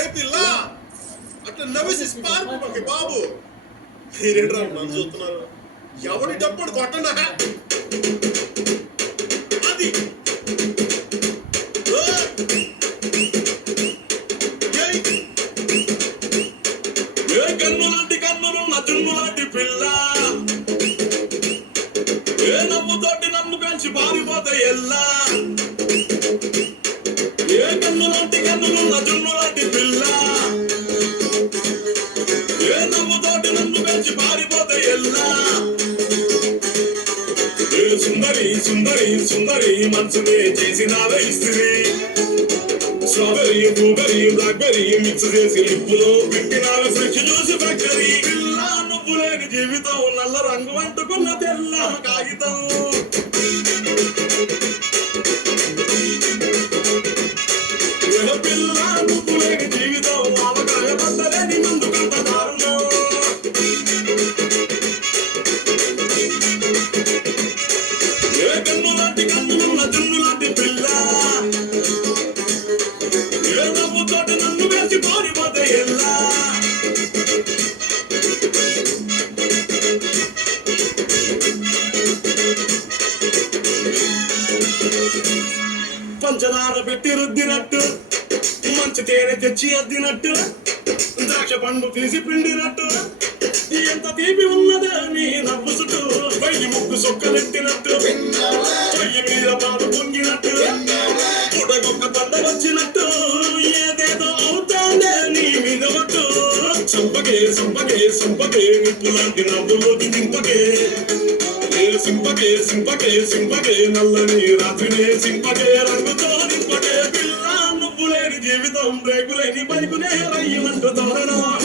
ఏ పిల్ల అట్లా నవ్వేసి పారిపోకే బాబు. మీరేంట్రా నన్ను చూస్తున్నారు? ఎవడి డప్పుడు కొట్టండా అది. ఏ కన్ను లాంటి కన్నులు నా చున్ను లాంటి పిల్ల, ఏ నవ్వుతోటి నన్ను పెంచి పారిపోతే ఎల్లా. ఏ కన్ను లాంటి కన్నులు నా చున్ను లాంటి పిల్ల, ఏ నవ్వుతోటి నన్ను పెంచి పారిపోతే ఎల్లా. ఏ సుందరి సుందరి సుందరి మనసునే చేసినావే ఇస్త్రీ. స్ట్రాబెరీ బ్లూబెరీ బ్లాక్బెరీ మిక్స్ చేసి లిప్పులో పెట్టినావే ఫ్రెష్ జ్యూస్ ఫ్యాక్టరీ. పిల్ల నువ్వు లేని జీవితం నల్ల రంగు అంటుకున్న తెల్ల కాగితం. పిల్ల నువ్వు లేని జీవితం ఆవకాయ పడ్డలేని మందు కంట దారుణం. ఏ కన్ను లాంటి కన్నులున్న జున్ను లాంటి పిల్ల, ఏ నవ్వుతోటి నన్ను వేసి పారిపోతే ఎల్లా. పంచదార పెట్టి రుద్దినట్టు, మంచి తేనె తెచ్చి అద్దినట్టు, ద్రాక్ష పండు తీసి పిండినట్టు, ఎంత తీపి ఉన్నదే నీ నవ్వు చుట్టూ. వెయ్యి ముగ్గు సొక్కలెట్టినట్టు, పొయ్యి మీద పాలు పొంగినట్టు, పుటగొక్క పండ వచ్చినట్టు, ఏదేదో అవుతానే నీ మీద ఒట్టు. సంపగే సంపగే సంపగే నిప్పు లాంటి నవ్వులోకి దింపగే. ఏ సింపగే సింపగే సింపగే నల్లని రాత్రినే సింపగే రంగుతో నింపగే. పిల్ల నువ్వు లేని జీవితం బ్రేకులేని బైకునే రయ్యమంటూ తోరణం.